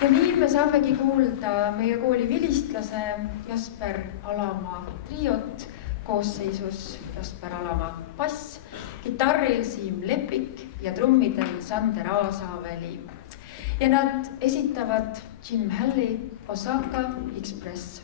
Ja nii me saamegi kuulda meie kooli vilistlase Jasper Alamaa triot koosseisus Jasper Alamaa bass, kitarril Siim Lepik ja trummidel Sander Aasaaveli. Ja nad esitavad Jim Halli Osaka Express.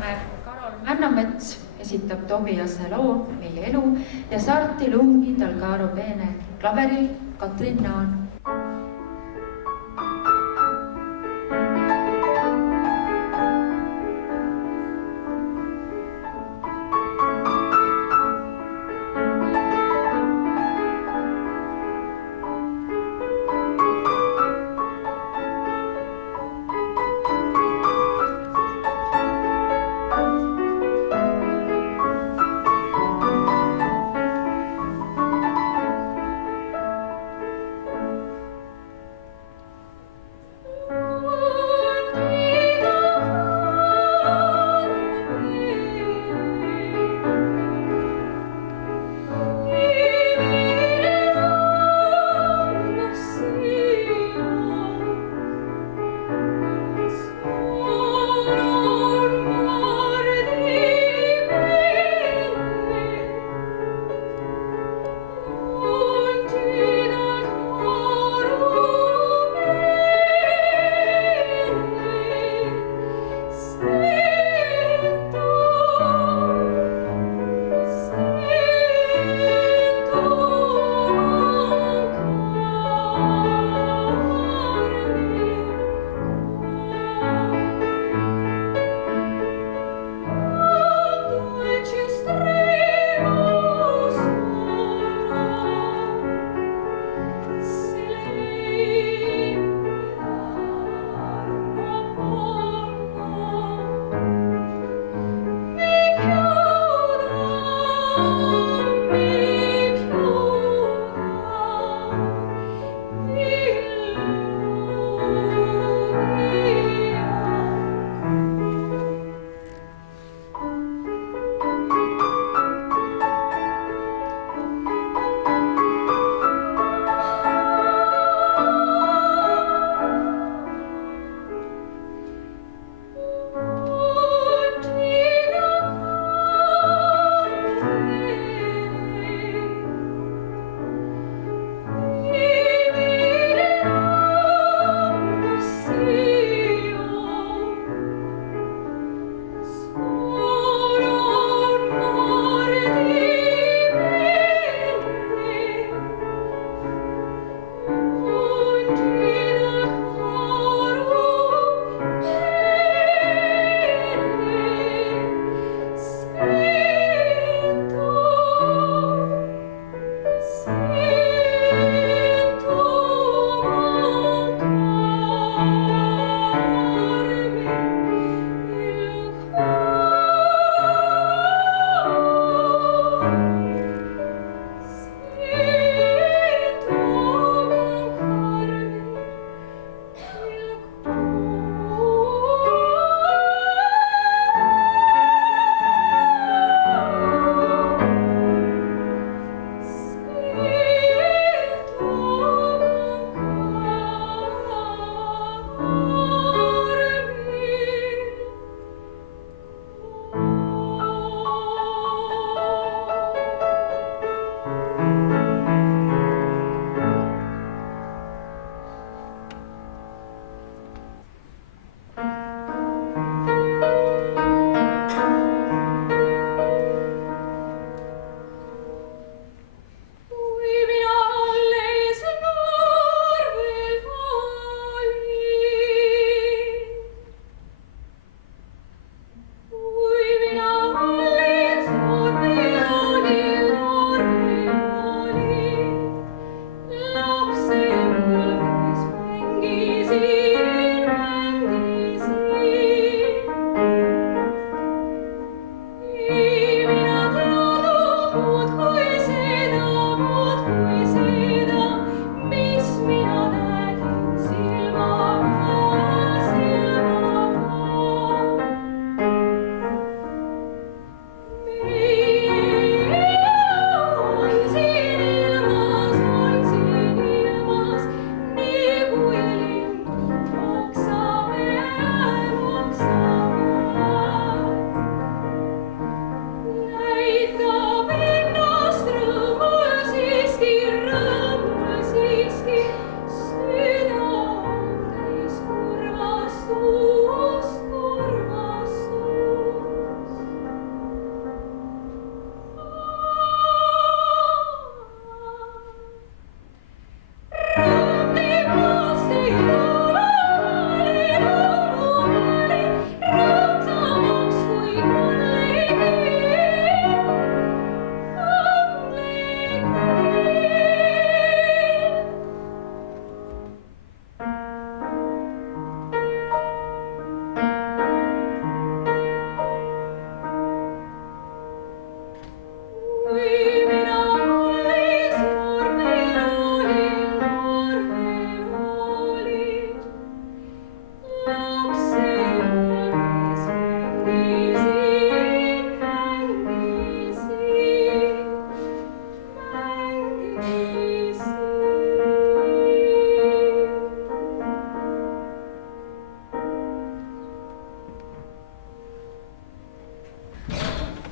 suurepärane Karol Männamets esitab Tobiase loo Meie elu ja Sarti Lungi Talgaro Bene klaveril Katrin Naan.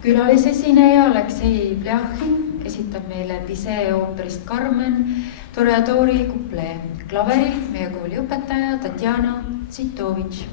Külalisesineja Aleksei Pljahhin esitab meile Bizet ooperist Carmen Toreadori kuplee. Klaveril meie kooli õpetaja Tatjana Tsitovitš.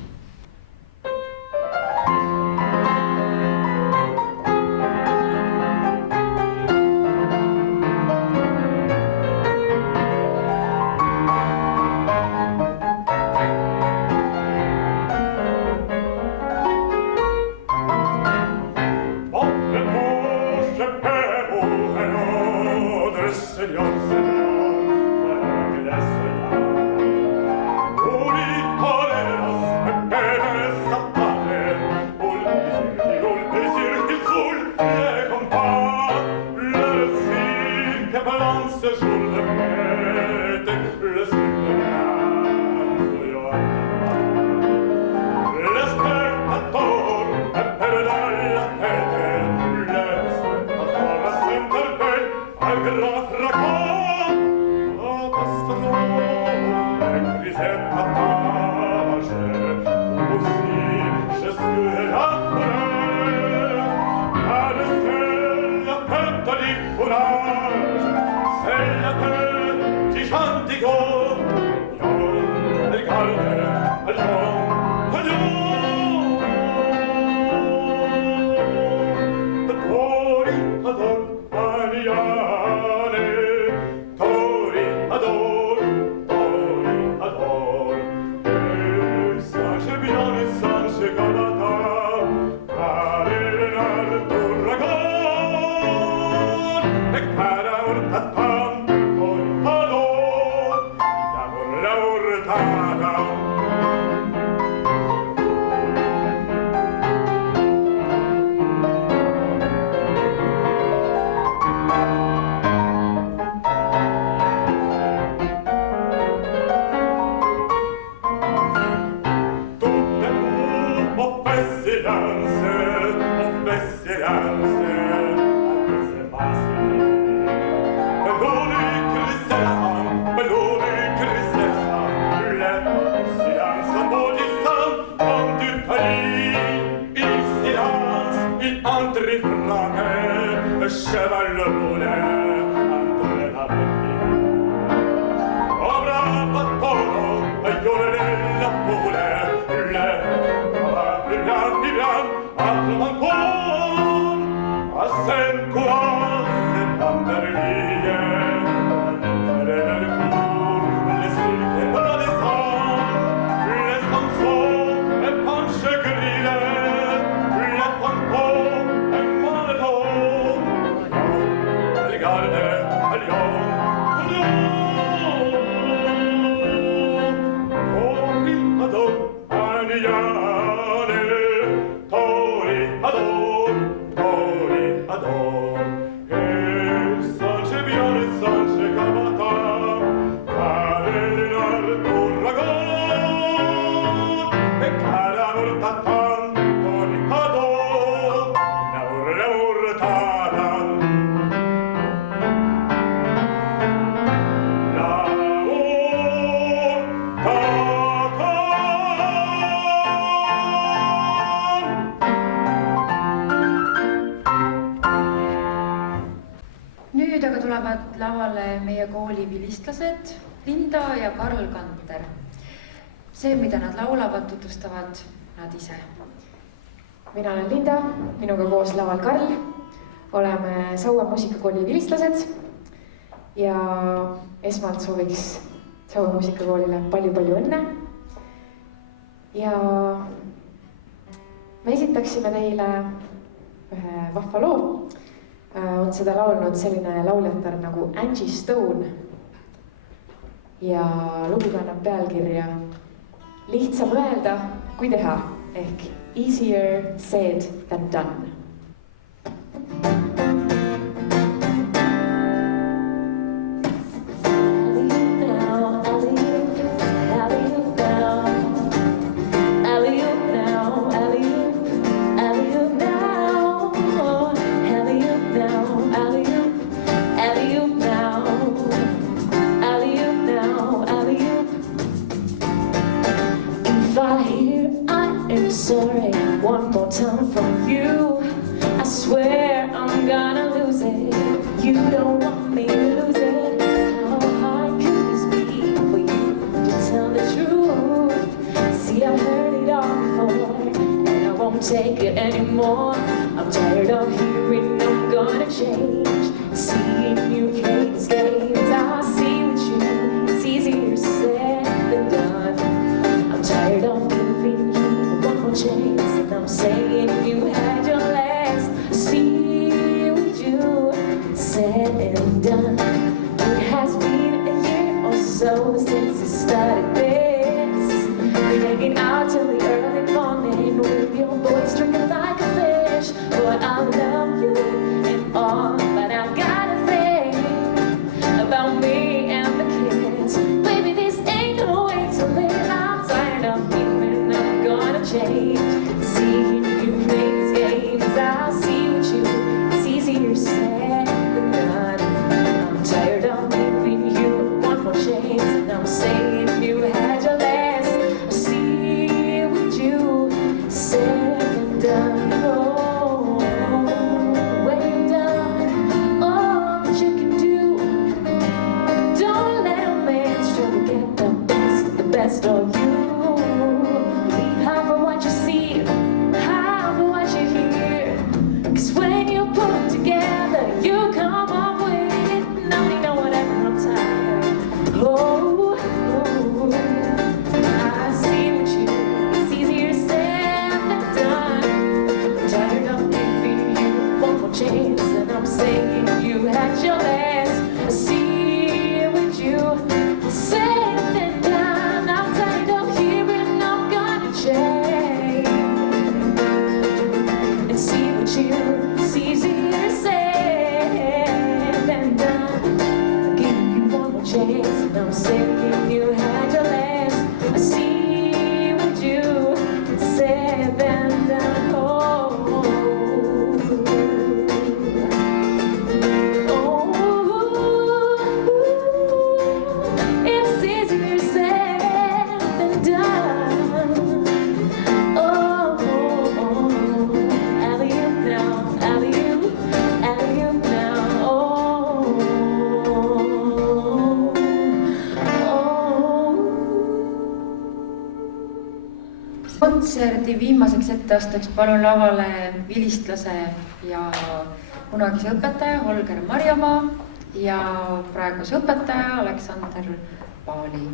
Nüüd aga tulevad lavale meie kooli vilistlased Linda ja Karl Kanter. See, mida nad laulavad, tutvustavad nad ise. Mina olen Linda, minuga koos laval Karl. Oleme Saue muusikakooli vilistlased ja esmalt sooviks Saue muusikakoolile palju õnne. Ja me esitaksime teile ühe vahva loo. On seda laulnud selline lauljatar nagu Angie Stone ja lugu kannab pealkirja Lihtsam öelda kui teha ehk Easier said than done. Sorry, one more time from you. I swear I'm gonna lose it. You don't want me to lose it. How hard could this be for you to tell the truth? See, I've heard it all before, and I won't take it anymore. I'm tired of hearing I'm gonna change, seeing you play these games. I see with you, it's easier said than done. I'm tired of giving you one more chance, and I'm saying you had your last. See with you, said and done. It has been a year or so since it started this. We're hanging out till the early morning with your boys drinking like a fish. Boy, I love you and all, but I gotta think about me and the kids. Baby, this ain't no way to live. I'm tired of thinking I'm gonna change. Seeing you play these games, I'll see with you. It's easier said than done. I'm tired of giving you one more chance, and I'm saying you had your last. I see with you, said and done. Oh, when you're done, all that you can do. Don't let a man's try to get the best of you. Leave half of what you see, half of what you hear. 'Cause when you put them together, you come up with nothing, no whatever. I'm tired. Oh, I see what you. It's easier said than done. I'm tired of giving you one more chance, and I'm saying you had your last. I see what you said and done. I'm tired of hearing I'm gonna change, and see what you. It's easier said than done. I'm giving you one more chance, and I'm saying you had your last. I see what you said and done. Oh, it's easier said than done. Oh, alley-oop now, alley-oop, alley-oop now. Oh. Kontserdi viimaseks etteasteks palun lavale vilistlase ja kunagise õpetaja Holger Marjamaa ja praeguse õpetaja Aleksander Paali.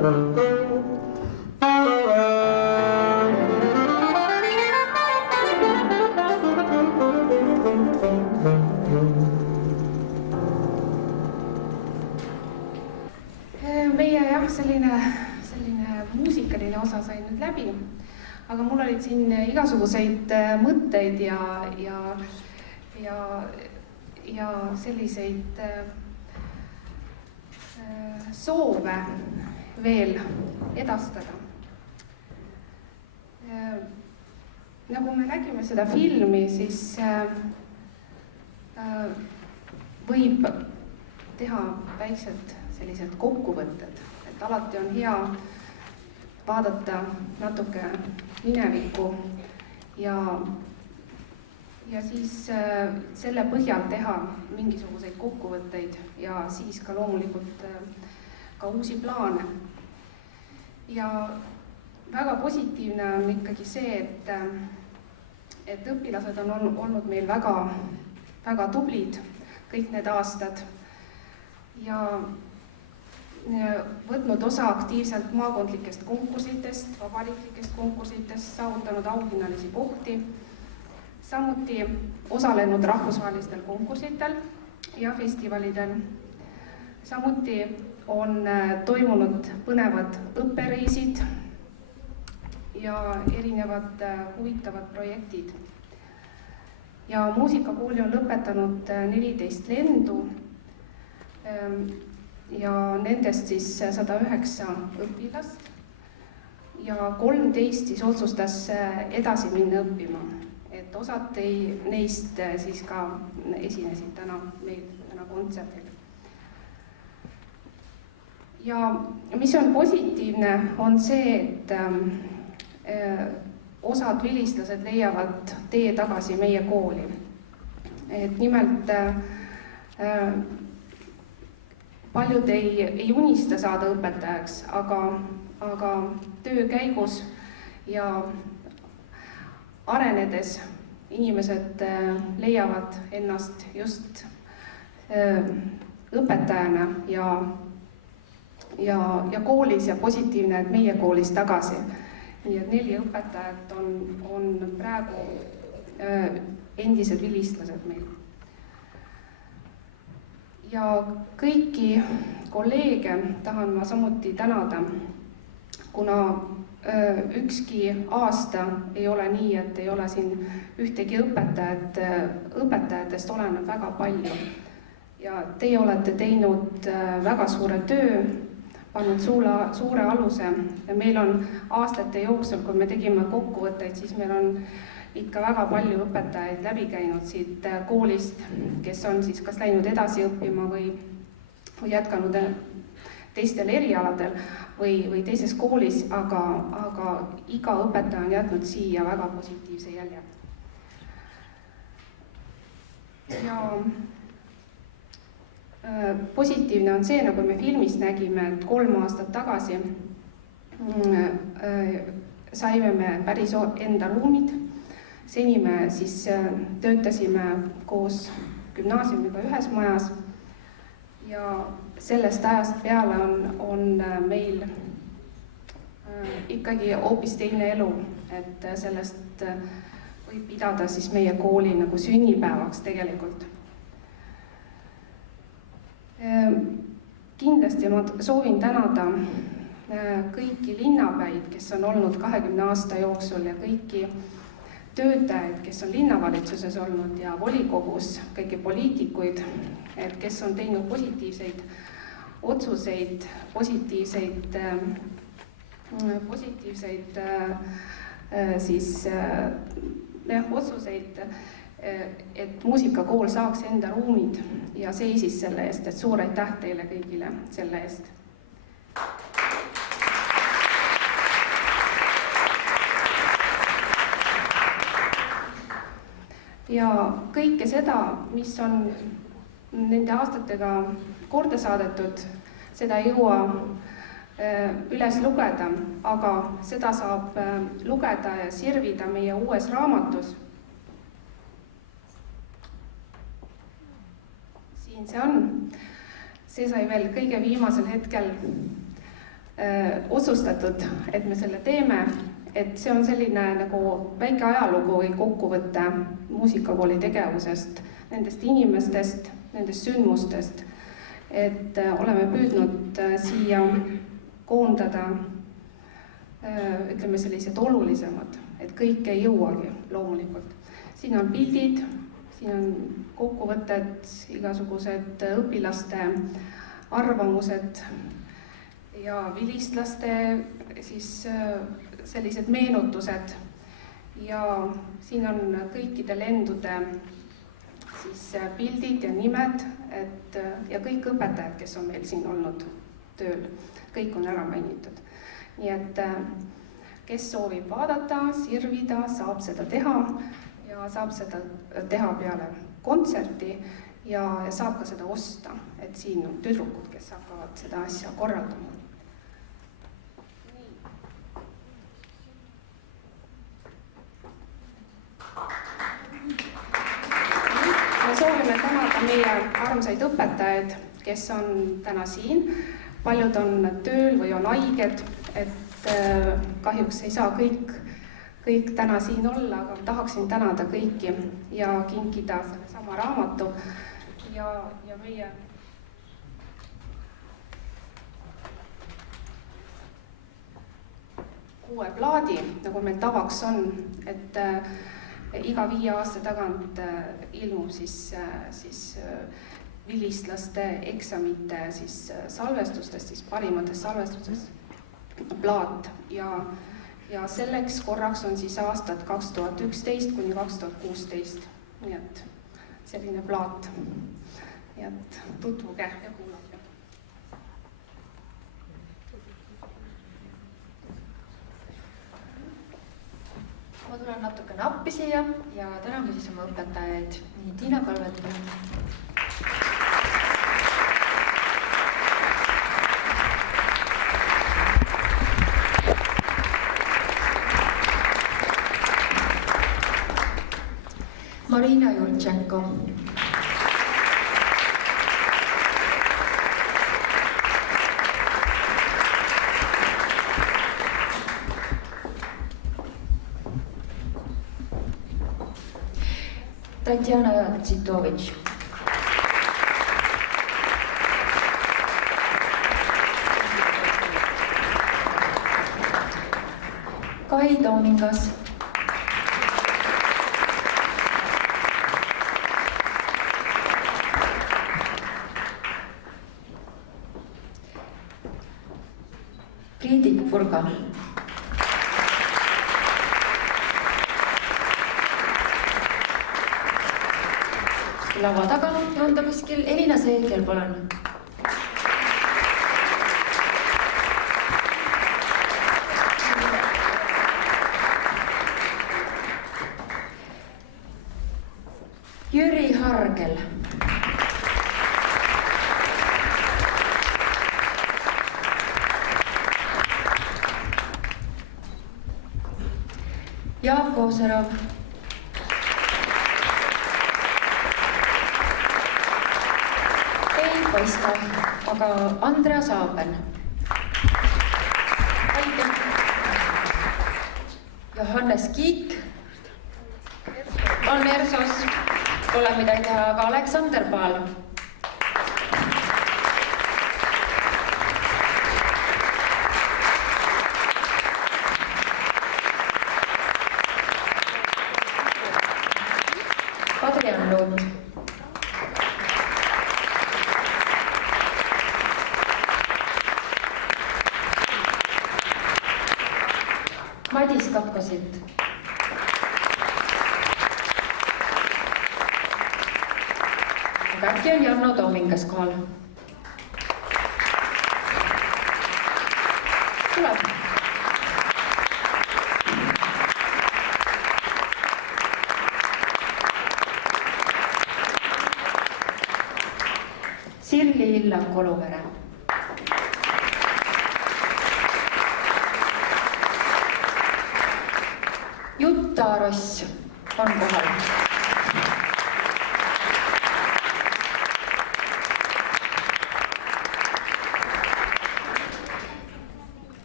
Meie jah, selline muusikaline osa sai nüüd läbi, aga mul olid siin igasuguseid mõtteid ja selliseid soove veel edastada. Nagu me nägime seda filmi, siis võib teha väiksed sellised kokkuvõtted, et alati on hea vaadata natuke minevikku ja siis selle põhjal teha mingisuguseid kokkuvõtteid ja siis ka loomulikult ka uusi plaane. Ja väga positiivne on ikkagi see, et õpilased on olnud meil väga tublid kõik need aastad ja võtnud osa aktiivselt maakondlikest konkursitest, vabariiklikest konkursitest, saavutanud auhinnalisi kohti, samuti osalenud rahvusvahelistel konkursitel ja festivalidel. Samuti on toimunud põnevad õppereisid ja erinevad huvitavad projektid. Ja muusikakooli on lõpetanud 14 lendu ja nendest siis 109 õpilast ja 13 siis otsustas edasi minna õppima. Et osad neist siis ka esinesid täna kontserdil. Ja mis on positiivne, on see, et osad vilistlased leiavad tee tagasi meie kooli. Et nimelt paljud ei unista saada õpetajaks, aga töö käigus ja arenedes inimesed leiavad ennast just õpetajana ja koolis ja positiivne, et meie koolis tagasi. Nii et 4 õpetajat on praegu endised vilistlased meil. Ja kõiki kolleege tahan ma samuti tänada, kuna ükski aasta ei ole nii, et ei ole siin ühtegi õpetajatest oleneb väga palju. Ja teie olete teinud väga suure töö, pannud suure aluse ja meil on aastate jooksul, kui me tegime kokkuvõtteid, siis meil on ikka väga palju õpetajaid läbi käinud siit koolist, kes on siis kas läinud edasi õppima või jätkanud teistel erialadel või teises koolis, aga iga õpetaja on jätnud siia väga positiivse jälje. Ja positiivne on see, nagu me filmis nägime, et 3 aastat tagasi saime me päris enda ruumid. Seni me siis töötasime koos gümnaasiumiga ühes majas ja sellest ajast peale on meil ikkagi hoopis teine elu, et sellest võib pidada siis meie kooli nagu sünnipäevaks tegelikult. Kindlasti ma soovin tänada kõiki linnapäid, kes on olnud 20 aasta jooksul ja kõiki töötajaid, kes on linnavalitsuses olnud ja volikogus, kõiki poliitikuid, et kes on teinud positiivseid otsuseid, positiivseid otsuseid, et muusikakool saaks enda ruumid ja seisis selle eest, et suur aitäh teile kõigile selle eest. Ja kõike seda, mis on nende aastatega korda saadetud, seda ei jõua üles lugeda, aga seda saab lugeda ja sirvida meie uues raamatus. Siin see on. See sai veel kõige viimasel hetkel otsustatud, et me selle teeme, et see on selline nagu väike ajalugu või kokkuvõte muusikakooli tegevusest, nendest inimestest, nendest sündmustest, et oleme püüdnud siia koondada ütleme sellised olulisemad, et kõik ei jõuagi loomulikult. Siin on pildid, siin on kokkuvõtted, igasugused õpilaste arvamused ja vilistlaste siis sellised meenutused ja siin on kõikide lendude siis pildid ja nimed, ja kõik õpetajad, kes on meil siin olnud tööl, kõik on ära mainitud. Nii et kes soovib vaadata, sirvida, saab seda teha ja saab seda teha peale kontserti ja saab ka seda osta, et siin on tüdrukud, kes hakkavad seda asja korraldama. Me soovime tänada meie armsaid õpetajaid, kes on täna siin. Paljud on tööl või on haiged, et kahjuks ei saa kõik täna siin olla, aga tahaksin tänada kõiki ja kinkida sama raamatu ja meie uue plaadi, nagu meil tavaks on, et iga 5 aasta tagant ilmub siis vilistlaste eksamite siis salvestustest, siis parimatest salvestustest plaat ja selleks korraks on siis aastad 2011 kuni 2016, nii et selline plaat, nii et tutvuge ja kuulake. Ma tulen natukene appi siia ja täname siis oma õpetajaid, nii Tiina Kalvet Marina Jurtšenko, Tatjana Tsitovitš, Kai Toomingas, Priidik Purga, lava taga on ta kuskil, Elina Seegel, palun. Jüri Hargel, Jaak Ooserov, ei paista, aga Andreas Aaben, Johannes Kiik on ERSO-s, pole midagi teha, aga Aleksander Paal, Adrian Luut, Madis Kakkosit, aga äkki on Janno Toomingas kohal? Tuleb. Sirli Illa-Koluvere, Jutta Ross on kohal.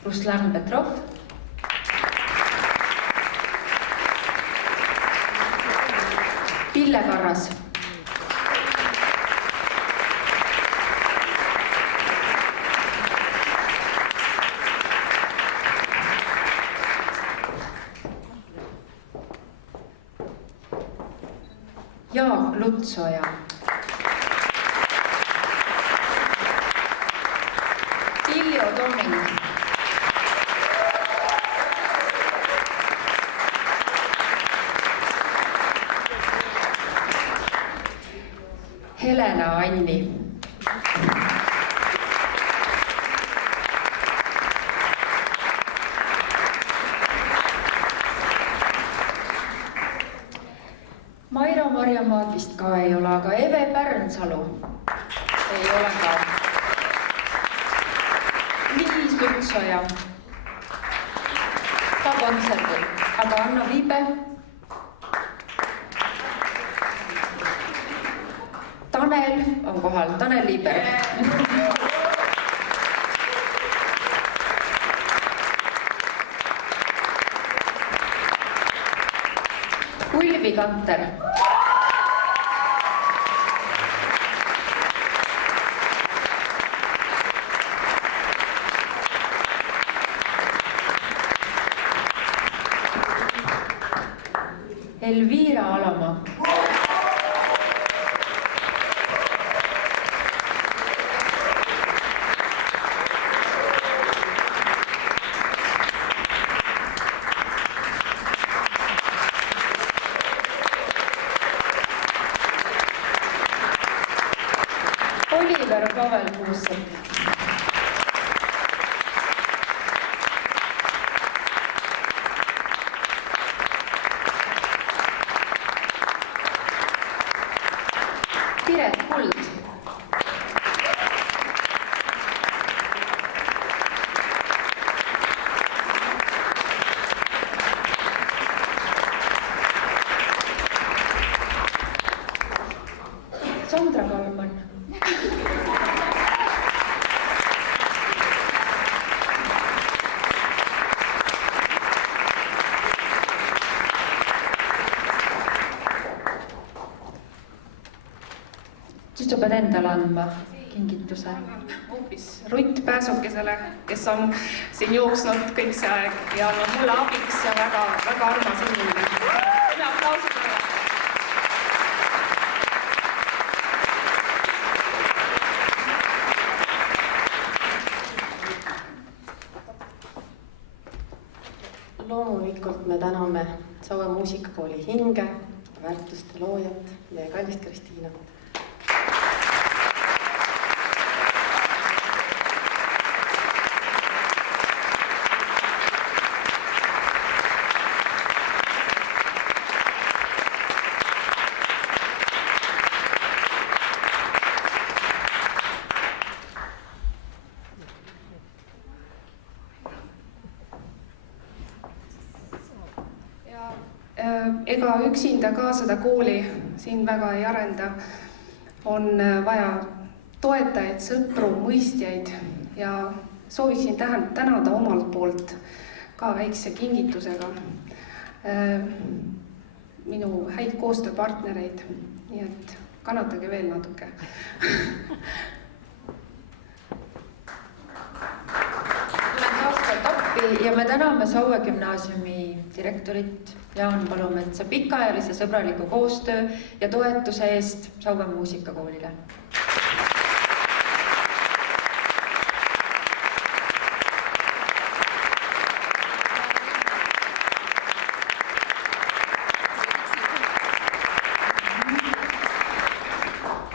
Ruslan Petrov, Pille Karras, Jaak Lutsoja, Iljo Toming, Helena Anni, Mairo Marjamaad vist ka ei ole, aga Eve Pärnsalu ei ole ka. Liis Lutsoja ka kontserdil, aga Anna Viibe, Tanel on kohal, Tanel Liiberg. Ulvi Kanter, Elvira Alamaa, Oliver Pavel Kuusek, Piret Kuld, Sandra Kalman, siis sa pead endale andma kingituse. Hoopis Rutt Pääsukesele, kes on siin jooksnud kõik see aeg ja olnud mulle abiks ja väga armas inimene. Üle aplausi talle. Loomulikult me täname Saue muusikakooli hinge, väärtuste loojat, meie kallist Kristiinat. Ega üksinda ka seda kooli siin väga ei arenda. On vaja toetajaid, sõpru, mõistjaid ja sooviksin tänada omalt poolt ka väikse kingitusega minu häid koostööpartnereid, nii et kannatage veel natuke. Ja me täname Saue gümnaasiumi direktorit Jaan Palumetsa pikaajalise sõbraliku koostöö ja toetuse eest Saue muusikakoolile.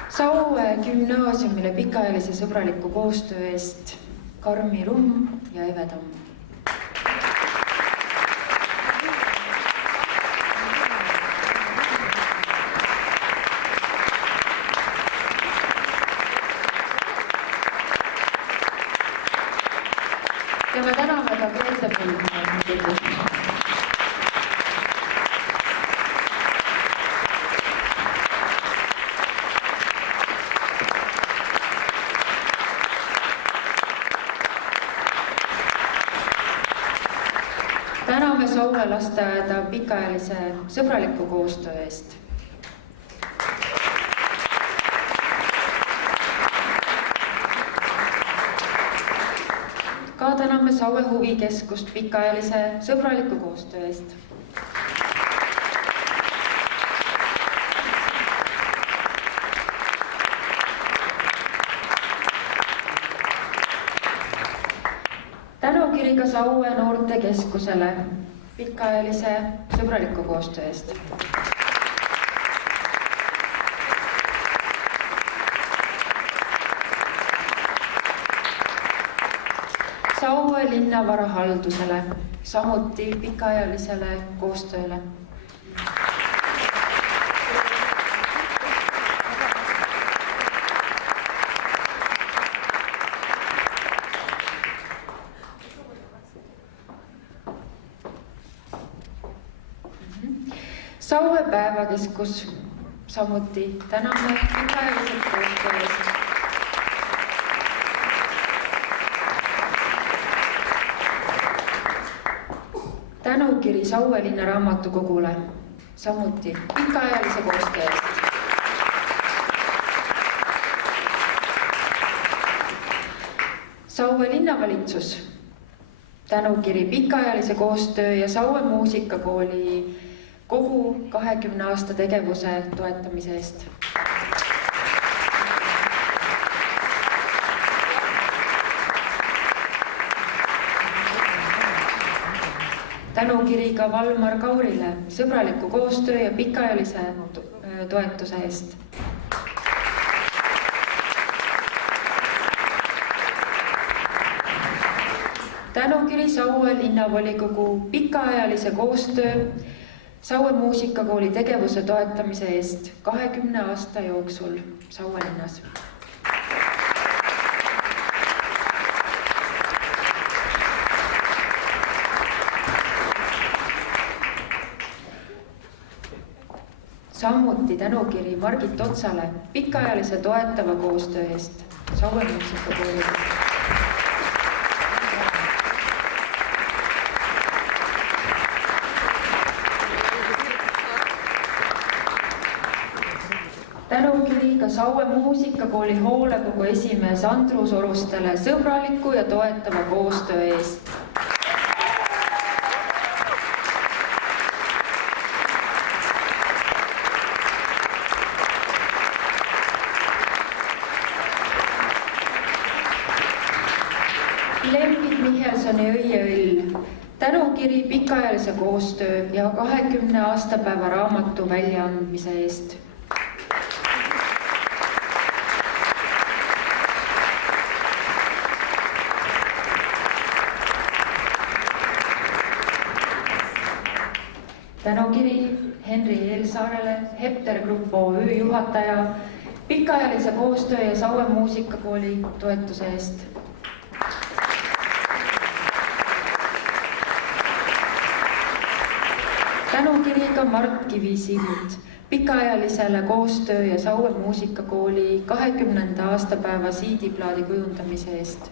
Saue gümnaasiumile pikaajalise sõbraliku koostöö eest Karmi Rumm ja Eve Tamm. Ja me täname ka Grete Põllumaa. täname Saue lasteaeda pikaajalise sõbraliku koostöö eest. Ka täname Saue huvikeskust pikaajalise sõbraliku koostöö eest. Tänukiri ka Saue noortekeskusele pikaajalise sõbraliku koostöö eest. Saue linnavarahaldusele, samuti pikaajalisele koostööle. Saue päevakeskus, samuti täname pikaajaliselt koostöö eest. Tänukiri Saue linna raamatukogule, samuti pikaajalise koostöö eest. Saue linnavalitsus, tänukiri pikaajalise koostöö ja Saue muusikakooli kogu 20 aasta tegevuse toetamise eest. Tänukiri ka Valmar Kaurile sõbraliku koostöö ja pikaajalise toetuse eest. Tänukiri Saue linnavolikogu pikaajalise koostöö Saue muusikakooli tegevuse toetamise eest 20 aasta jooksul Saue linnas. Samuti tänukiri Margit Otsale pikaajalise toetava koostöö eest Saue muusikakooliga. Tänukiri ka Saue muusikakooli hoolekogu esimees Andrus Orustele sõbraliku ja toetava koostöö eest. Lembit Michelsoni Õieõll, tänukiri pikaajalise koostöö ja 20 aastapäeva raamatu väljaandmise eest. Tänukiri Henri Eelsaarele, Hepter Grupp OÜ juhataja, pikaajalise koostöö ja Saue muusikakooli toetuse eest. Tänukiri ka Mart Kivisild, pikaajalisele koostöö ja Saue muusikakooli 20. aastapäeva siidiplaadi kujundamise eest.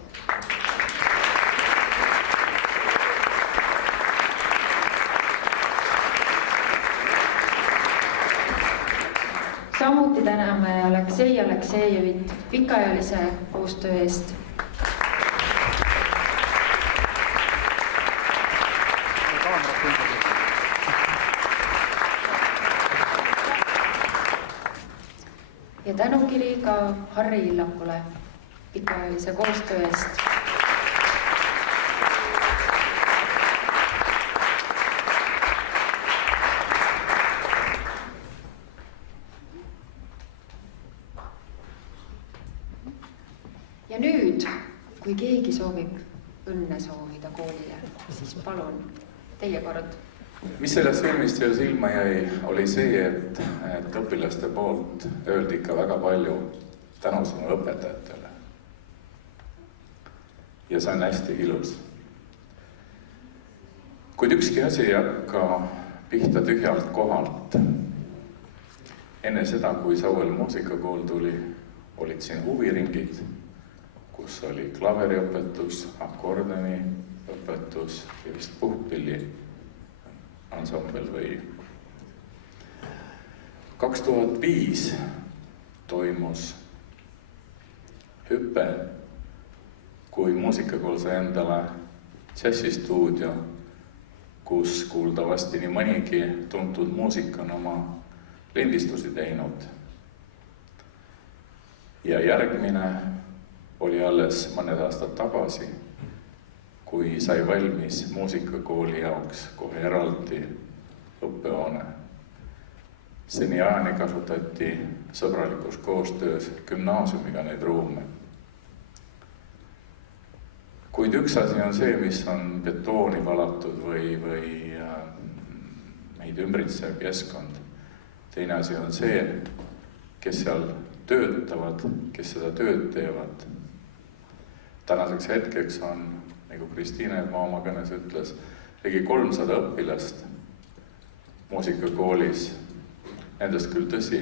Samuti täname Aleksei Aleksejevit pikaajalise koostöö eest. Ja tänukiri ka Harri Illakule pikaajalise koostöö eest. Ja nüüd, kui keegi soovib õnne soovida koolile, siis palun, teie kord. Mis sellest filmist veel silma jäi, oli see, et õpilaste poolt öeldi ikka väga palju tänusõnu õpetajatele. Ja see on hästi ilus. Kuid ükski asi ei hakka pihta tühjalt kohalt. Enne seda, kui Sauel muusikakool tuli, olid siin huviringid, kus oli klaveriõpetus, akordioni õpetus ja vist puhkpilli ansambel või 2005 toimus hüpe, kui muusikakool sai endale džässistuudio, kus kuuldavasti nii mõnigi tuntud muusik on oma lindistusi teinud. Ja järgmine oli alles mõned aastad tagasi, kui sai valmis muusikakooli jaoks kohe eraldi õppehoone. Seniajani kasutati sõbralikus koostöös gümnaasiumiga neid ruume. Kuid üks asi on see, mis on betooni valatud või meid ümbritsev keskkond. Teine asi on see, kes seal töötavad, kes seda tööd teevad. Tänaseks hetkeks on, nagu Kristiine oma kõnes ütles, ligi 300 õpilast muusikakoolis. Nendest küll tõsi,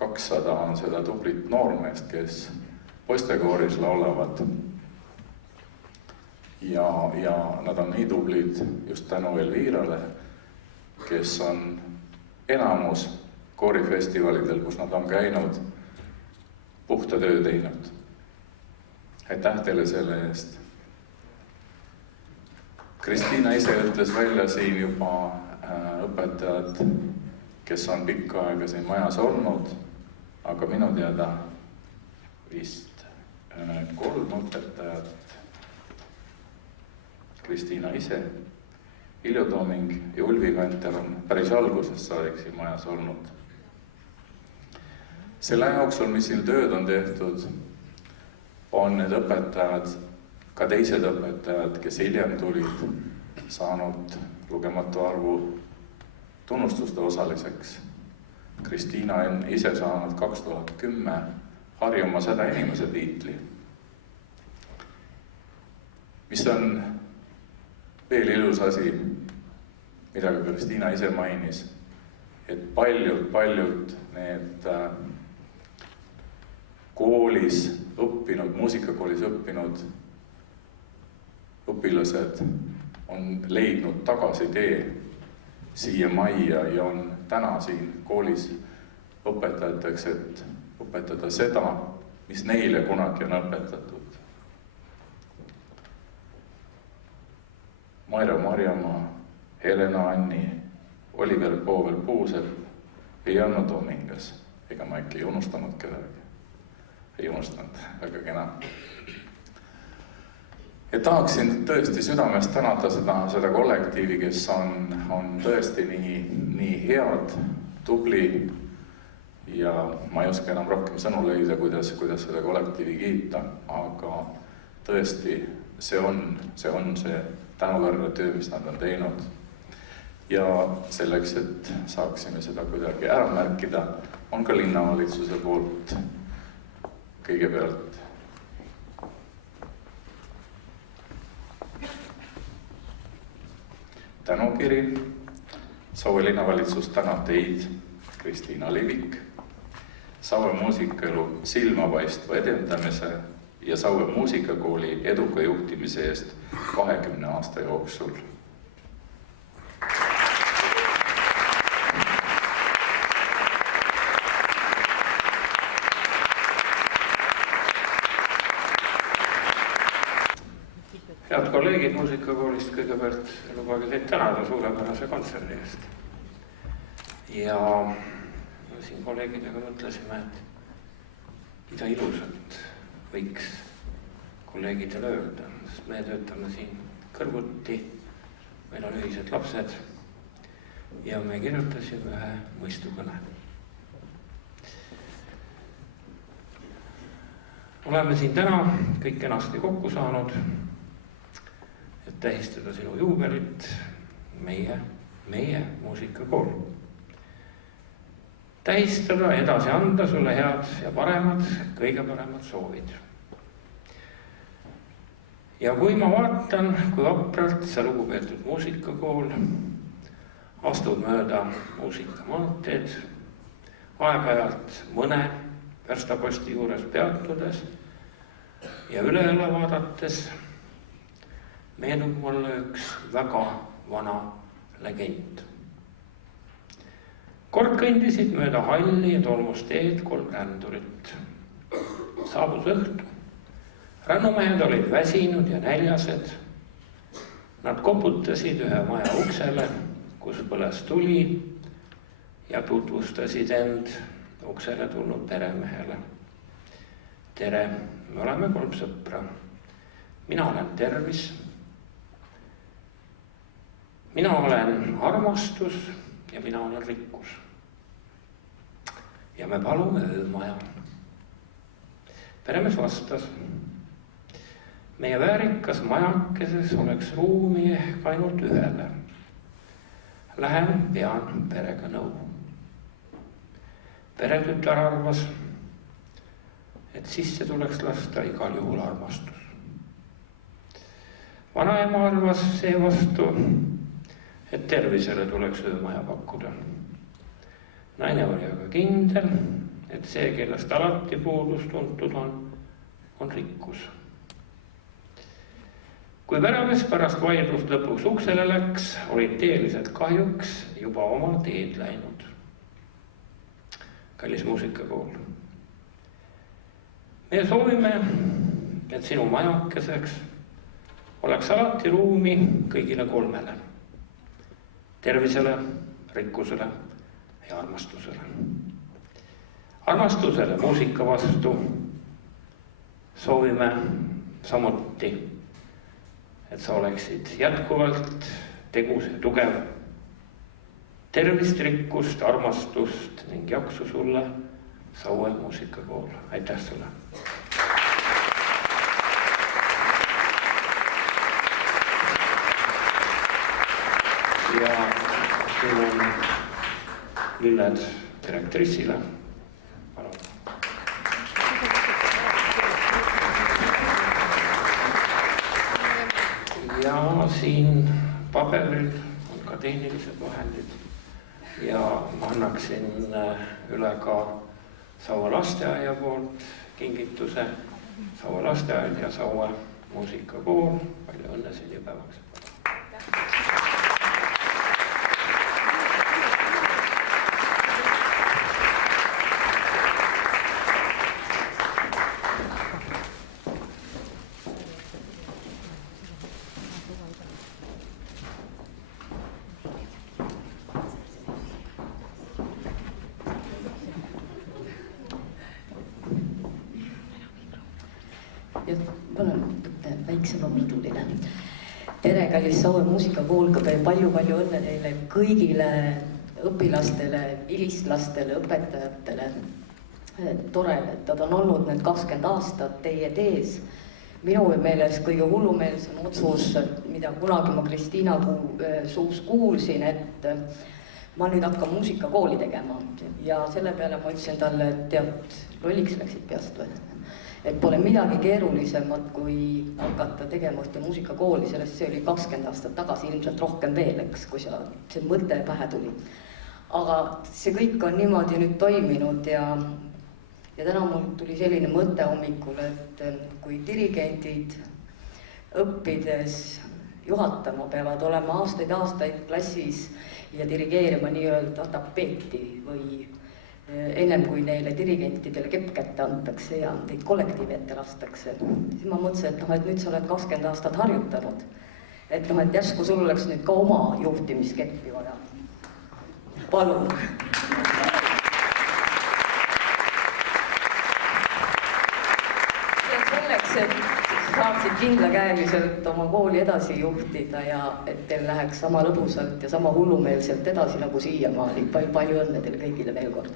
200 on seda tublit noormeest, kes poistekooris laulavad. Ja nad on nii tublid just tänu Elvirale, kes on enamus koorifestivalidel, kus nad on käinud, puhta töö teinud. Aitäh teile selle eest. Kristiina ise ütles välja siin juba õpetajad, kes on pikka aega siin majas olnud, aga minu teada vist 3 õpetajat, Kristiina ise, Viljo Tooming ja Ulvi Kanter on päris algusest saadik siin majas olnud. Selle jooksul, mis siin tööd on tehtud, on need õpetajad, ka teised õpetajad, kes hiljem tulid, saanud lugematu arvu tunnustuste osaliseks. Kristiina on ise saanud 2010 Harjumaa 100 inimese tiitli. Mis on veel ilus asi, mida ka Kristiina ise mainis, et paljud need koolis õppinud, muusikakoolis õppinud õpilased on leidnud tagasi tee siia majja ja on täna siin koolis õpetajateks, et õpetada seda, mis neile kunagi on õpetatud. Maire Marjamaa, Helena Anni, Oliver Povel Puusepp ja Janno Tomingas. Ega ma ikka ei unustanud kedagi. Ei unustanud, väga kena. Ja tahaksin tõesti südamest tänada seda kollektiivi, kes on tõesti nii head, tubli ja ma ei oska enam rohkem sõnu leida, kuidas seda kollektiivi kiita, aga tõesti see on see tänuväärne töö, mis nad on teinud. Ja selleks, et saaksime seda kuidagi ära märkida, on ka linnavalitsuse poolt kõigepealt tänukiri. Saue linnavalitsus tänab teid, Kristiina Livik, Saue muusikaelu silmapaistva edendamise ja Saue muusikakooli eduka juhtimise eest 20 aasta jooksul. Head kolleegid muusikakoolist, kõigepealt lubage teid tänada suurepärase kontserdi eest. Ja siin kolleegidega mõtlesime, et mida ilusat võiks kolleegidele öelda, sest me töötame siin kõrvuti, meil on ühised lapsed ja me kirjutasime ühe mõistukõne. Oleme siin täna kõik kenasti kokku saanud, et tähistada sinu juubelit, meie muusikakool. Tähistada, edasi anda sulle head ja paremad, kõige paremad soovid. Ja kui ma vaatan, kui vapralt see lugupeetud muusikakool astud mööda muusikamaanteed, aeg-ajalt mõne verstaposti juures peatudes ja üle vaadates, meenub mulle üks väga vana legend. Kord kõndisid mööda halli ja tolmusteed 3 rändurit. Saabus õhtu. Rannumehed olid väsinud ja näljased. Nad koputasid ühe maja uksele, kus põles tuli ja tutvustasid end uksele tulnud peremehele. Tere, me oleme 3 sõpra. Mina olen Tervis. Mina olen armastus ja mina olen rikkus. Ja me palume öömaja. Peremees vastas. Meie väärikas majakeses oleks ruumi ehk ainult ühele. Lähen pean perega nõu. Peretütar arvas, et sisse tuleks lasta igal juhul armastus. Vanaema arvas seevastu, et Tervisele tuleks öömaja pakkuda. Naine oli aga kindel, et see, kellest alati puudus tuntud on rikkus. Kui peremees pärast vaidlust lõpuks uksele läks, olid teelised kahjuks juba oma teed läinud. Kallis muusikakool. Me soovime, et sinu majakeseks oleks alati ruumi kõigile 3. Tervisele, rikkusele ja armastusele. Armastusele muusika vastu soovime samuti, et sa oleksid jätkuvalt tegus ja tugev. Tervist, rikkust, armastust ning jaksu sulle, Saue muusikakool. Aitäh sulle! Ja siin on lilled direktrissile. Palun. Ja siin paberil on ka tehnilised vahendid ja ma annaksin üle ka Saue lasteaia poolt kingituse. Saue lasteaed ja Saue muusikakool. Palju õnne sünnipäevaks! Väiksema viiduline. Tere, kallis Saue muusikakool, palju õnne teile kõigile õpilastele, vilistlastele, õpetajatele. Tore, et nad on olnud need 20 aastat teie tees. Minu meelest kõige hullumeelsem otsus, mida kunagi ma Kristiina suus kuulsin, et ma nüüd hakkan muusikakooli tegema. Ja selle peale ma ütlesin talle, et tead, lolliks läksid peast või. Et pole midagi keerulisemat, kui hakata tegema ühte muusikakooli, sellest see oli 20 aastat tagasi, ilmselt rohkem veel, eks, kui see mõte pähe tuli. Aga see kõik on niimoodi nüüd toiminud ja täna mul tuli selline mõte hommikul, et kui dirigendid õppides juhatama peavad olema aastaid klassis ja dirigeerima nii-öelda tapeeti või ennem kui neile dirigentidele kepp kätte antakse ja neid kollektiivi ette lastakse, siis ma mõtlesin, et nüüd sa oled 20 aastat harjutanud. Et järsku sul oleks nüüd ka oma juhtimiskeppi vaja. Palun. Ja selleks, et saaksid kindlakäeliselt oma kooli edasi juhtida ja et teil läheks sama lõbusalt ja sama hullumeelselt edasi nagu siiamaani. Palju õnne teile kõigile veel kord.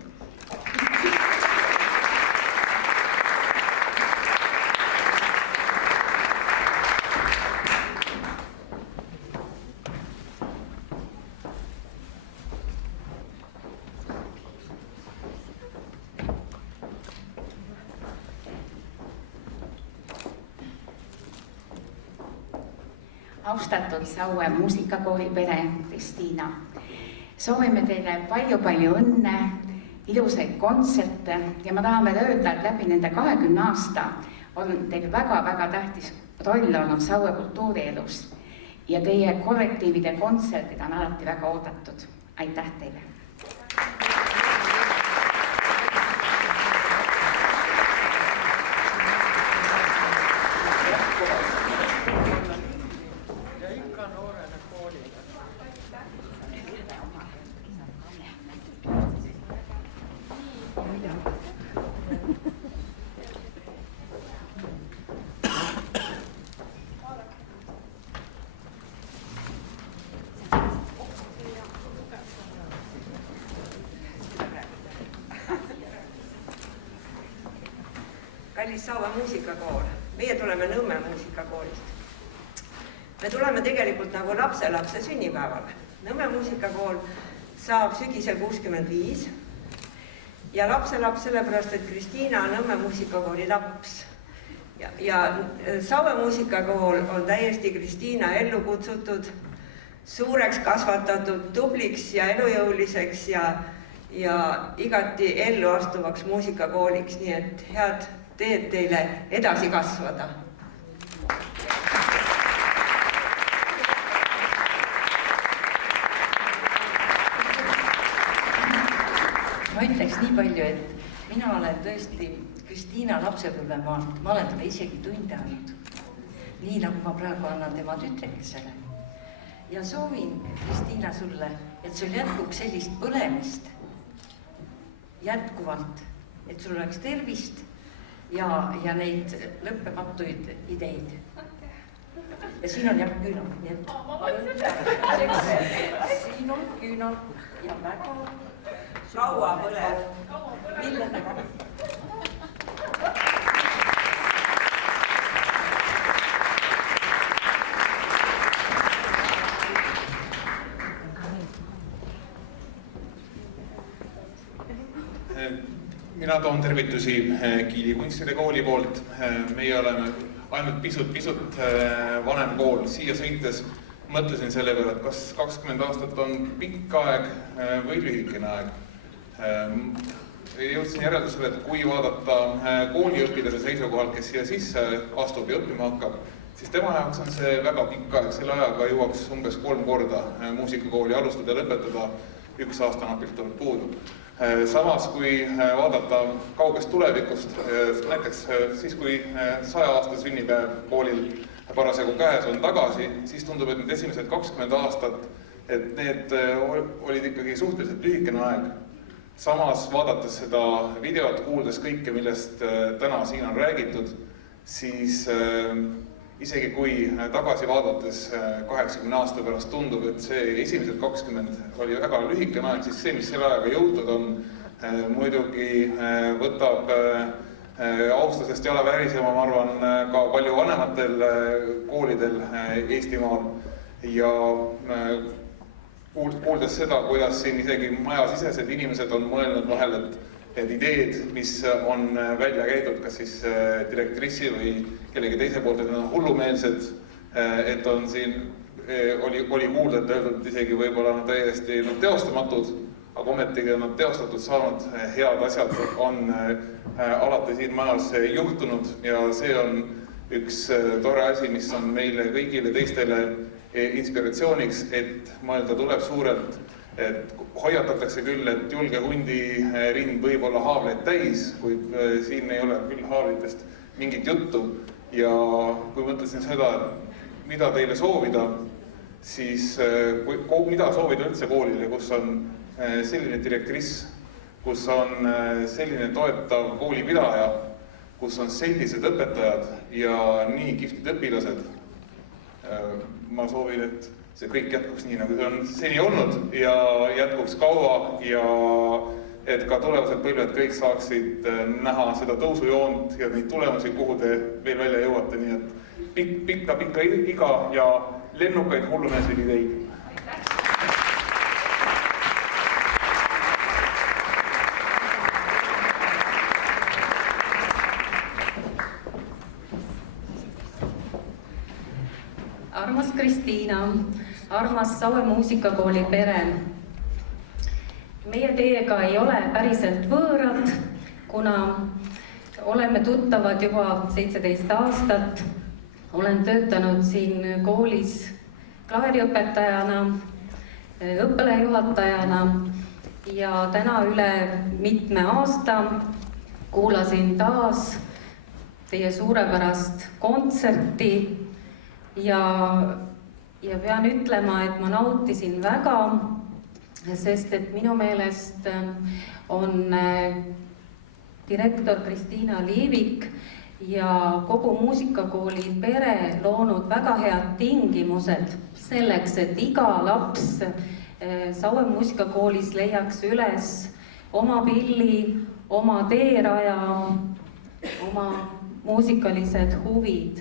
Austatud Saue muusikakooli pere, Kristiina. Soovime teile palju õnne, ilusaid kontserte ja ma tahan veel öelda, et läbi nende 20 aasta on teil väga tähtis roll olnud Saue kultuurielus ja teie kollektiivide kontserdid on alati väga oodatud. Aitäh teile! kallis Saue muusikakool. Meie tuleme Nõmme muusikakoolist. Me tuleme tegelikult nagu lapselapse sünnipäevale. Nõmme muusikakool saab sügisel 65 ja lapselaps sellepärast, et Kristiina on Nõmme muusikakooli laps. Ja Saue muusikakool on täiesti Kristiina ellu kutsutud, suureks kasvatatud, tubliks ja elujõuliseks ja igati ellu astuvaks muusikakooliks, nii et head teed teile edasi kasvada. Ma ütleks nii palju, et mina olen tõesti Kristiina lapsepõlvemaalt, ma olen talle isegi tunde andnud. Nii nagu ma praegu annan tema tütrekesele. Ja soovin, Kristiina, sulle, et sul jätkuks sellist põlemist jätkuvalt, et sul oleks tervist ja neid lõppematuid ideid. Ja siin on jah küünal. Siin on küünal ja väga kaua põlev. Milledega. Mina toon tervitusi Kiili kunstide kooli poolt. Meie oleme ainult pisut vanem kool. Siia sõites mõtlesin selle peale, et kas 20 aastat on pikk aeg või lühikene aeg. Jõudsin järeldusele, et kui vaadata kooliõpilase seisukohalt, kes siia sisse astub ja õppima hakkab, siis tema jaoks on see väga pikk aeg. Selle ajaga jõuaks umbes 3 korda muusikakooli alustada ja lõpetada, 1 aasta napilt tuleb puudu. Samas, kui vaadata kaugest tulevikust, näiteks siis, kui 100-aasta sünnipäev koolil parasjagu käes on tagasi, siis tundub, et need esimesed 20 aastat, et need olid ikkagi suhteliselt lühikene aeg. Samas, vaadates seda videot, kuuldes kõike, millest täna siin on räägitud, siis isegi kui tagasi vaadates 80 aasta pärast tundub, et see esimesed 20 oli väga lühikene aeg, siis see, mis selle ajaga jõutud on, muidugi võtab austusest jala värisema, ma arvan, ka palju vanematel koolidel Eestimaal. Ja kuuldes seda, kuidas siin isegi majasisesed inimesed on mõelnud vahel, et ideed, mis on välja käidud, kas siis direktrissi või kellegi teise poolt, et nad on hullumeelsed, et on siin, oli kuulda, et öeldud isegi võib-olla on täiesti teostamatud, aga ometigi on nad teostatud saanud, head asjad on alati siin majas juhtunud ja see on üks tore asi, mis on meile kõigile teistele inspiratsiooniks, et mõelda tuleb suurelt, et hoiatatakse küll, et julge hundi rind võib olla haavleid täis, kuid siin ei ole küll haavlitest mingit juttu. Ja kui mõtlesin seda, mida teile soovida, siis mida soovida üldse koolile, kus on selline direktriss, kus on selline toetav koolipidaja, kus on sellised õpetajad ja nii kihvtid õpilased. Ma soovin, et see kõik jätkuks nii, nagu see on seni olnud ja jätkuks kaua ja et ka tulevased põlved kõik saaksid näha seda tõusujoont ja neid tulemusi, kuhu te veel välja jõuate, nii et pikka iga ja lennukaid hullumeelseid ideid. Armas Kristiina, armas Saue muusikakooli pere. Meie teiega ei ole päriselt võõrad, kuna oleme tuttavad juba 17 aastat. Olen töötanud siin koolis klaveriõpetajana, õppealajuhatajana ja täna üle mitme aasta kuulasin taas teie suurepärast kontserti ja pean ütlema, et ma nautisin väga, sest et minu meelest on direktor Kristiina Liivik ja kogu muusikakooli pere loonud väga head tingimused selleks, et iga laps Saue muusikakoolis leiaks üles oma pilli, oma teeraja, oma muusikalised huvid.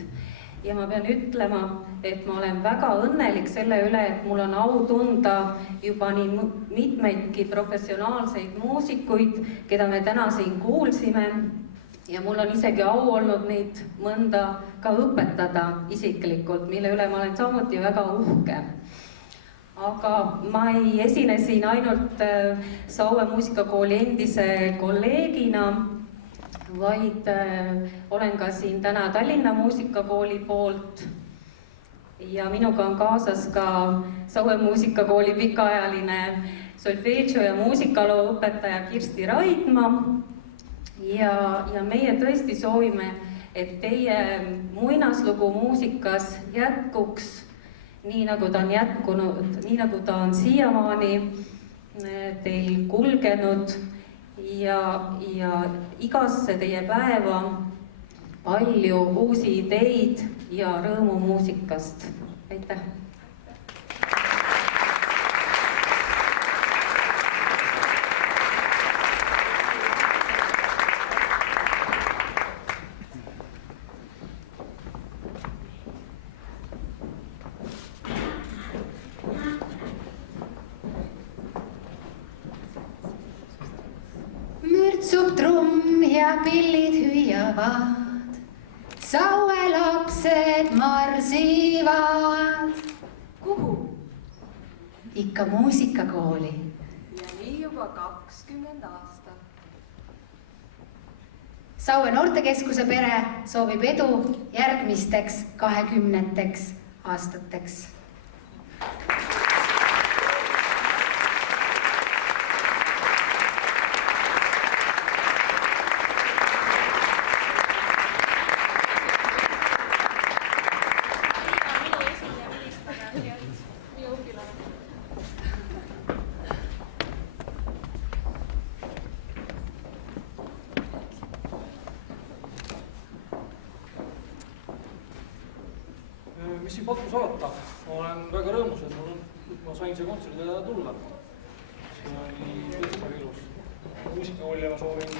Ja ma pean ütlema, et ma olen väga õnnelik selle üle, et mul on au tunda juba nii mitmeidki professionaalseid muusikuid, keda me täna siin kuulsime. Ja mul on isegi au olnud neid mõnda ka õpetada isiklikult, mille üle ma olen samuti väga uhke. Aga ma ei esine siin ainult Saue muusikakooli endise kolleegina, vaid olen ka siin täna Tallinna muusikakooli poolt ja minuga on kaasas ka Saue muusikakooli pikaajaline solfeegio ja muusikaloo õpetaja Kirsti Raidma ja meie tõesti soovime, et teie muinaslugu muusikas jätkuks nii nagu ta on jätkunud, nii nagu ta on siiamaani teil kulgenud ja igasse teie päeva palju uusi ideid ja rõõmu muusikast. Aitäh! Mürtsub trumm ja pillid hüüavad, Saue lapsed marsivad. Kuhu? Ikka muusikakooli. Ja nii juba 20 aastat. Saue noortekeskuse pere soovib edu järgmisteks 20 aastateks. Mis siin patus alata? Ma olen väga rõõmus, et ma sain see kontserdile tulla. See oli tõesti väga ilus. Muusikakooli ma soovin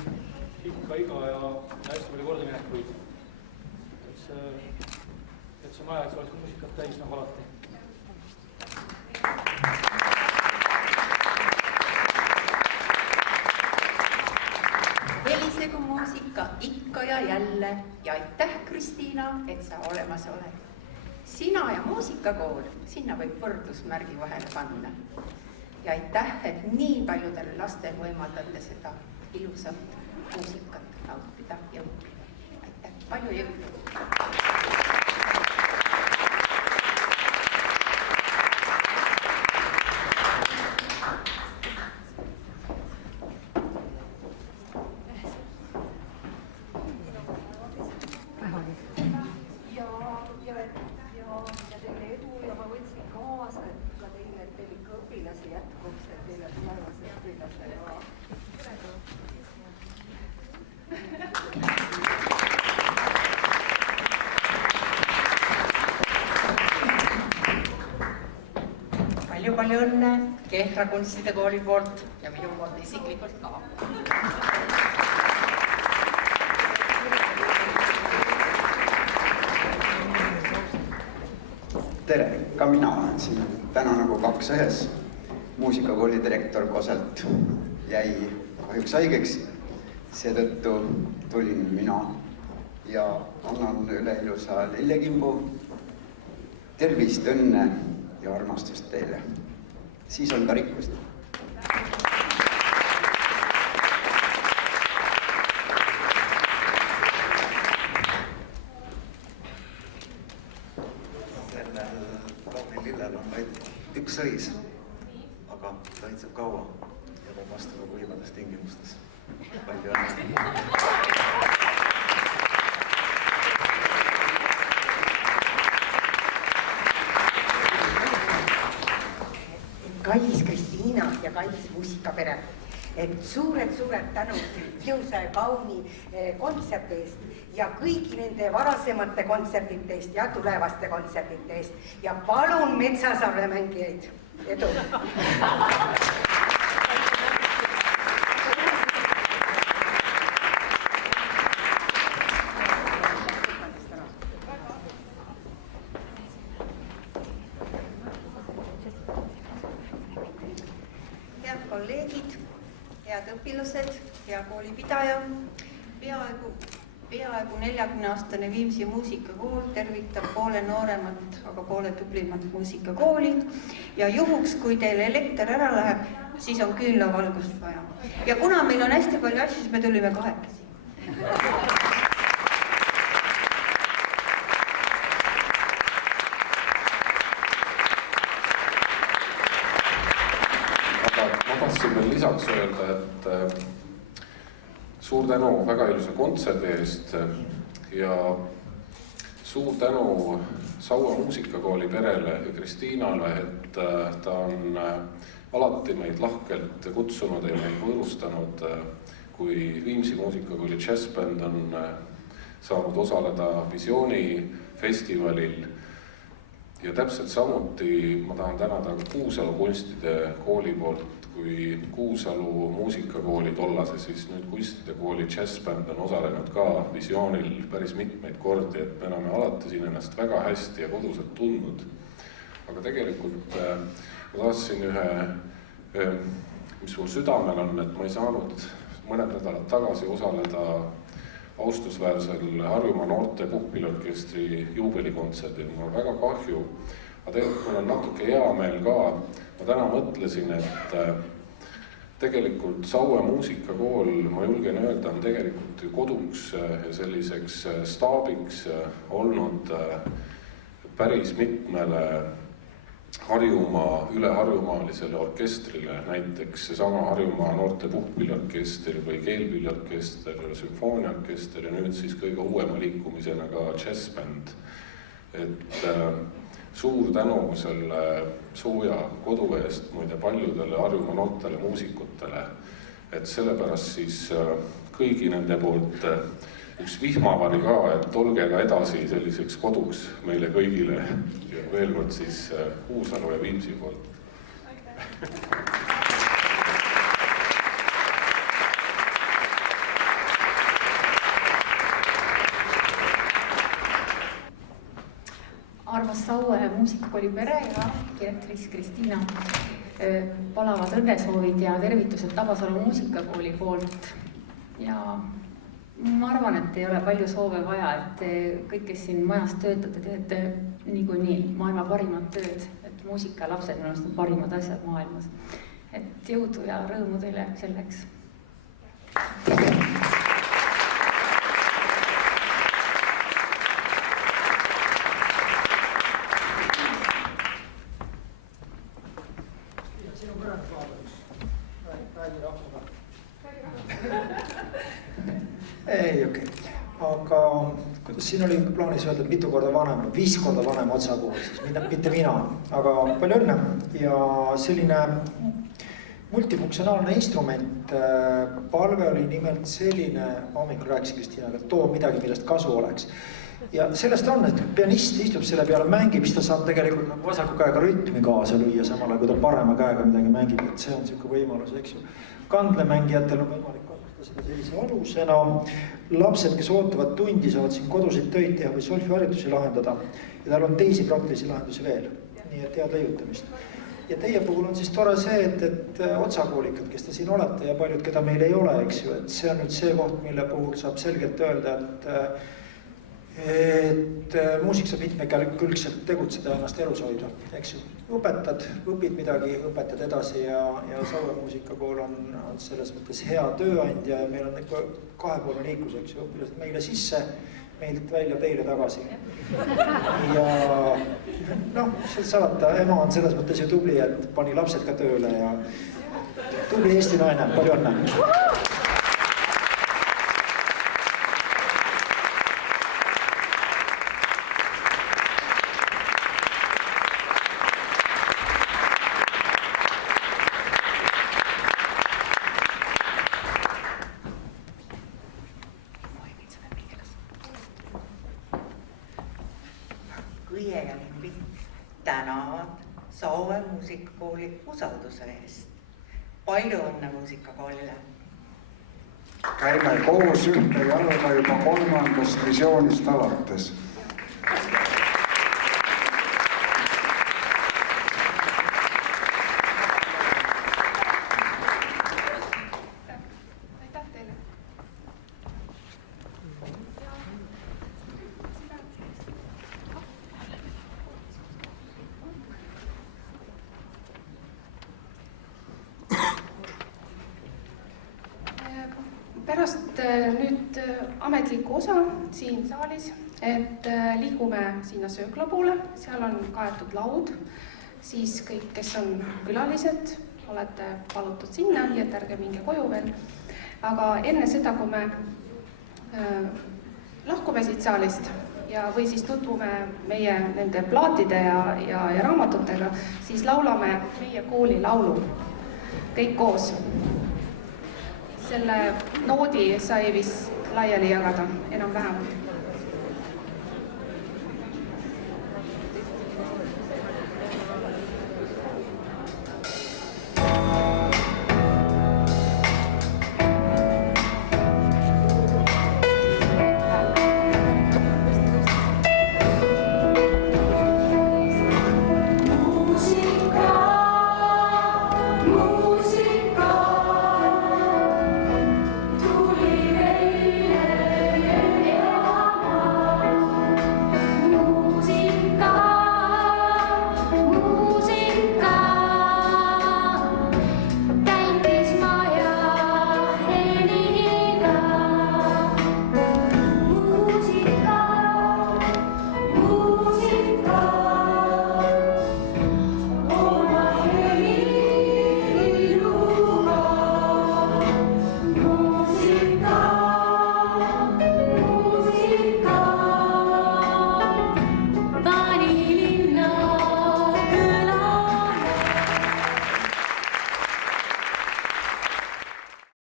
ikka iga ja hästi palju kordaminekuid. Et see maja, et see oleks muusikat täis nagu alati. Helisegu muusika ikka ja jälle ja aitäh, Kristiina, et sa olemas oled. Sina ja muusikakool, sinna võib võrdusmärgi vahele panna. Ja aitäh, et nii paljudel lastel võimaldate seda ilusat muusikat nautida ja õppida. Aitäh, palju jõudu! Palju õnne Kehra kunstide kooli poolt ja minu poolt isiklikult ka. Tere, ka mina olen siin täna nagu 2 ühes. Muusikakooli direktor Koselt jäi kahjuks haigeks, seetõttu tulin mina ja annan üle ilusa lillekimbu. Tervist, õnne ja armastust teile. Siis on ka rikkust. Sellel kaunil lillel on vaid üks õis, aga ta õitseb kaua ja peab vastu kogu ilmades tingimustes. Palju õnne! Kallis Kristiina ja kallis muusikapere, et suured tänud ilusa ja kauni kontserdi eest ja kõigi nende varasemate kontserdite eest ja tulevaste kontserdite eest ja palun Metsasaare mängijaid edu! head õpilased, hea koolipidaja, peaaegu 40-aastane Viimsi muusikakool tervitab poole nooremat, aga poole tublimat muusikakooli ja juhuks, kui teil elekter ära läheb, siis on küünlavalgust vaja. Ja kuna meil on hästi palju asju, siis me tulime kahekesi. Ma tahtsin veel lisaks öelda, et suur tänu väga ilusa kontserdi eest ja suur tänu Saue muusikakooli perele ja Kristiinale, et ta on alati meid lahkelt kutsunud ja meid võõrustanud, kui Viimsi muusikakooli džässbänd on saanud osaleda Visiooni festivalil. Ja täpselt samuti ma tahan tänada Kuusalu kunstide kooli poolt, kui Kuusalu muusikakooli tollase, siis nüüd kunstide kooli džässbänd on osalenud ka Visioonil päris mitmeid kordi, et me oleme alati siin ennast väga hästi ja koduselt tundnud. Aga tegelikult ma tahtsin mis mul südamel on, et ma ei saanud mõned nädalad tagasi osaleda austusväärsel Harjumaa noorte puhkpilliorkestri juubelikontserdil. Mul on väga kahju, aga tegelikult mul on natuke hea meel ka. Ma täna mõtlesin, et tegelikult Saue muusikakool, ma julgen öelda, on tegelikult ju koduks ja selliseks staabiks olnud päris mitmele Harjumaa, üleharjumaalisele orkestrile, näiteks seesama Harjumaa noorte puhkpilliorkester või keelpilliorkester, sümfooniaorkester ja nüüd siis kõige uuema liikumisena ka džässbänd. Et suur tänu selle sooja kodu eest muide paljudele Harjumaa noortele muusikutele, et sellepärast siis kõigi nende poolt üks vihmavari ka, et olge ka edasi selliseks koduks meile kõigile ja veel kord siis Kuusalu ja Viimsi poolt. Armas Saue muusikakooli pere ja direktriks Kristiina palavad õnnesoovid ja tervitused Tabasalu muusikakooli poolt ja ma arvan, et ei ole palju soove vaja, et kõik, kes siin majas töötate, teete niikuinii maailma parimat tööd, et muusika ja lapsed minu arust on parimad asjad maailmas. Et jõudu ja rõõmu teile selleks. Ei, okei. Aga kuidas siin oli plaanis öelda, et mitu korda vanem, 5 korda vanem otsakool, siis mitte mina, aga palju õnne ja selline multifunktsionaalne instrument. Palve oli nimelt selline, hommikul rääkisin Kristiinaga, et too midagi, millest kasu oleks. Ja sellest on, et pianist istub selle peale, mängib, siis ta saab tegelikult vasaku käega rütmi kaasa lüüa, samal ajal kui ta parema käega midagi mängib, et see on selline võimalus, eks ju. Kandlemängijatel on võimalik seda sellise alusena. Lapsed, kes ootavad tundi, saavad siin koduseid töid teha või solfiharjutusi lahendada ja tal on teisi praktilisi lahendusi veel, nii et head leiutamist. Ja teie puhul on siis tore see, et otsakoolikad, kes te siin olete ja paljud, keda meil ei ole, eks ju, et see on nüüd see koht, mille puhul saab selgelt öelda, et muusik saab mitmekülgselt tegutseda ja ennast elus hoida, eks ju. Õpetad, õpid midagi, õpetad edasi ja Saue muusikakool on selles mõttes hea tööandja ja meil on ikka kahepoolne liiklus, eks ju, õpilased meile sisse, meilt välja teile tagasi. Ja noh, sealt salata, ema on selles mõttes ju tubli, et pani lapsed ka tööle ja tubli Eesti naine, palju õnne! Saue muusikakooli usalduse eest. Palju õnne muusikakoolile! Käime koos ühte jalga juba 3. visioonist alates. nüüd ametlikku osa siin saalis, et liigume sinna söökla poole, seal on kaetud laud, siis kõik, kes on külalised, olete palutud sinna, nii et ärge minge koju veel. Aga enne seda, kui me lahkume siit saalist või siis tutvume meie nende plaatide ja raamatutega, siis laulame meie kooli laulu kõik koos. Selle noodi sai vist laiali jagada enam-vähem.